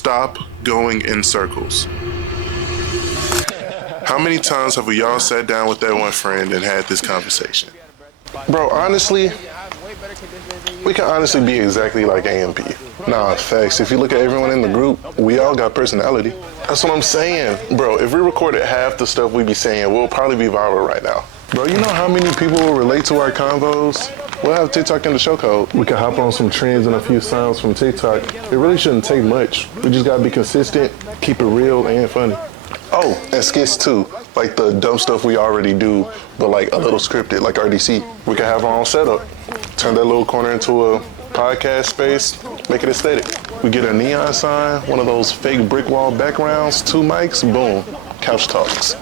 stop going in circles. How many times have we all sat down with that one friend and had this conversation? Bro, honestly, we can honestly be exactly like AMP. Nah, facts. If you look at everyone in the group, we all got personality. That's what I'm saying. Bro, if we recorded half the stuff we be saying, we'll probably be viral right now. Bro, you know how many people will relate to our convos? We'll have TikTok in the show code. We can hop on some trends and a few sounds from TikTok. It really shouldn't take much. We just gotta be consistent, keep it real and funny. Oh, and skits too. Like the dumb stuff we already do, but like a little scripted, like RDC. We can have our own setup. Turn that little corner into a podcast space, make it aesthetic. We get a neon sign, one of those fake brick wall backgrounds, 2 mics, boom, couch talks.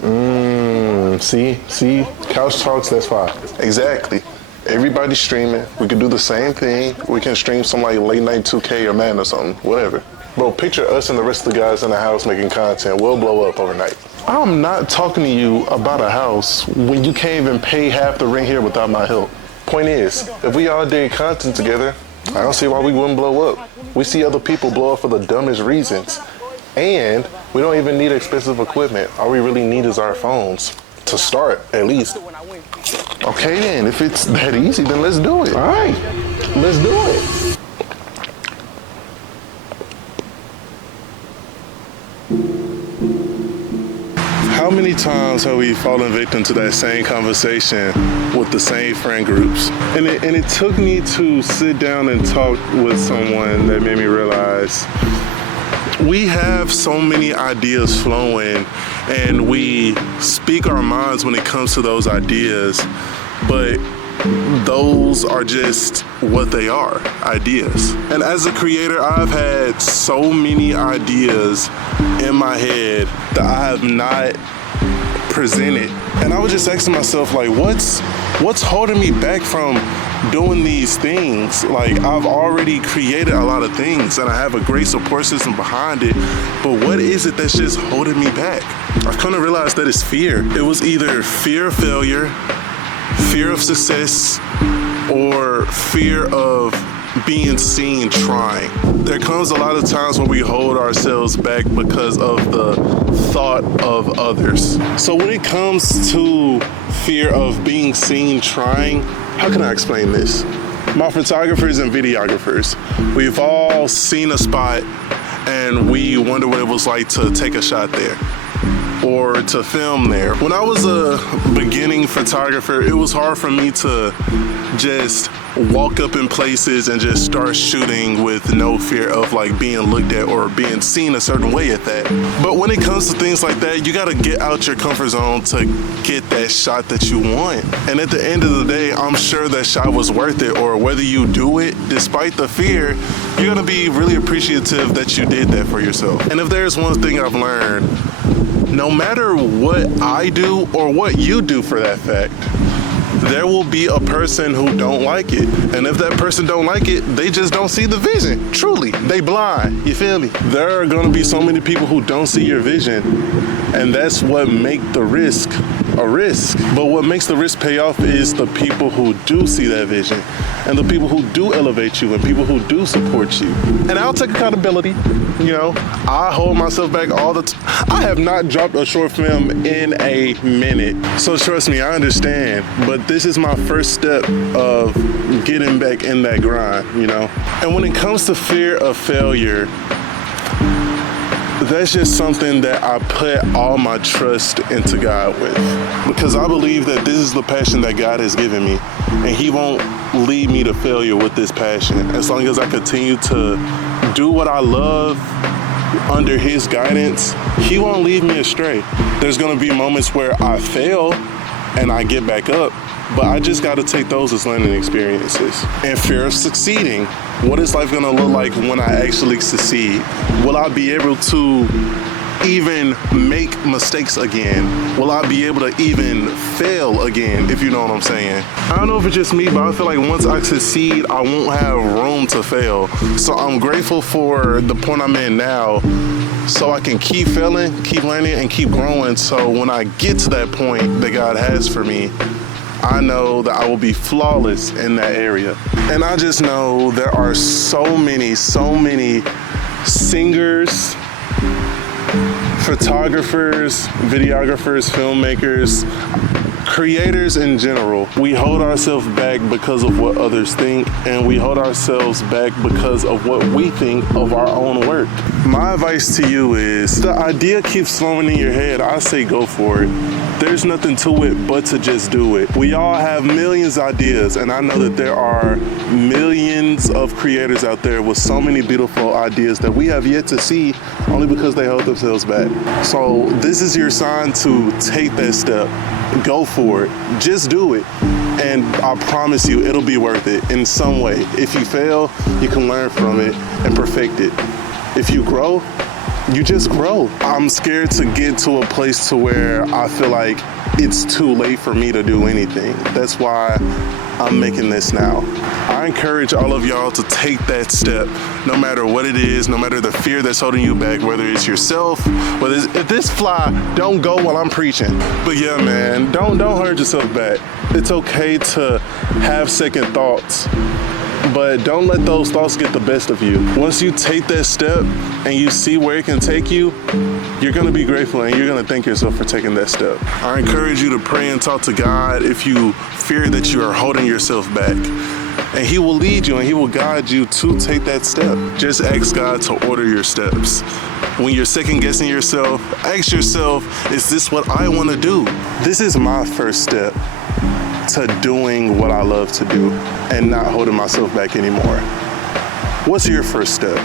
See, couch talks, that's fine. Exactly. Everybody's streaming. We can do the same thing. We can stream some like late night 2K or Madden or something, whatever. Bro, picture us and the rest of the guys in the house making content. We'll blow up overnight. I'm not talking to you about a house when you can't even pay half the rent here without my help. Point is, if we all did content together, I don't see why we wouldn't blow up. We see other people blow up for the dumbest reasons. And we don't even need expensive equipment. All we really need is our phones. To start, at least. Okay then, if it's that easy, then let's do it. All right, let's do it. How many times have we fallen victim to that same conversation with the same friend groups? And it took me to sit down and talk with someone that made me realize we have so many ideas flowing and we speak our minds when it comes to those ideas, but those are just what they are, ideas. And as a creator, I've had so many ideas in my head that I have not presented. And I was just asking myself, like, what's holding me back from doing these things? Like, I've already created a lot of things and I have a great support system behind it, but what is it that's just holding me back? I've come to realize that it's fear. It was either fear of failure, fear of success, or fear of being seen trying. There comes a lot of times when we hold ourselves back because of the thought of others. So when it comes to fear of being seen trying, how can I explain this? My photographers and videographers, we've all seen a spot and we wonder what it was like to take a shot there or to film there. When I was a beginning photographer, it was hard for me to just walk up in places and just start shooting with no fear of like being looked at or being seen a certain way at that. But when it comes to things like that, you gotta get out your comfort zone to get that shot that you want. And at the end of the day, I'm sure that shot was worth it, or whether you do it despite the fear, you're gonna be really appreciative that you did that for yourself. And if there's one thing I've learned, no matter what I do or what you do for that fact, there will be a person who don't like it. And if that person don't like it, they just don't see the vision. Truly, they blind, you feel me? There are gonna be so many people who don't see your vision, and that's what make the risk a risk. But what makes the risk pay off is the people who do see that vision, and the people who do elevate you, and people who do support you. And I'll take accountability. You know, I hold myself back all the time. I have not dropped a short film in a minute. So trust me, I understand. But this is my first step of getting back in that grind, you know? And when it comes to fear of failure, that's just something that I put all my trust into God with. Because I believe that this is the passion that God has given me. And He won't lead me to failure with this passion. As long as I continue to do what I love under His guidance, He won't lead me astray. There's gonna be moments where I fail and I get back up, but I just gotta take those as learning experiences. And fear of succeeding. What is life gonna look like when I actually succeed? Will I be able to even make mistakes again? Will I be able to even fail again, if you know what I'm saying? I don't know if it's just me, but I feel like once I succeed, I won't have room to fail. So I'm grateful for the point I'm in now, so I can keep failing, keep learning, and keep growing. So when I get to that point that God has for me, I know that I will be flawless in that area. And I just know there are so many singers, photographers, videographers, filmmakers, creators in general, we hold ourselves back because of what others think, and we hold ourselves back because of what we think of our own work. My advice to you is, the idea keeps flowing in your head, I say go for it. There's nothing to it but to just do it. We all have millions of ideas, and I know that there are millions of creators out there with so many beautiful ideas that we have yet to see only because they hold themselves back. So this is your sign to take that step. Go for it. Just do it. And I promise you, it'll be worth it in some way. If you fail, you can learn from it and perfect it. If you grow, you just grow. I'm scared to get to a place to where I feel like it's too late for me to do anything. That's why I'm making this now. I encourage all of y'all to take that step, no matter what it is, no matter the fear that's holding you back, whether it's yourself, whether it's, if this fly, don't go while I'm preaching. But yeah, man, don't hold yourself back. It's okay to have second thoughts, but don't let those thoughts get the best of you. Once you take that step and you see where it can take you, you're gonna be grateful and you're gonna thank yourself for taking that step. I encourage you to pray and talk to God if you fear that you are holding yourself back. And He will lead you and He will guide you to take that step. Just ask God to order your steps. When you're second guessing yourself, ask yourself, is this what I wanna do? This is my first step to doing what I love to do and not holding myself back anymore. What's your first step?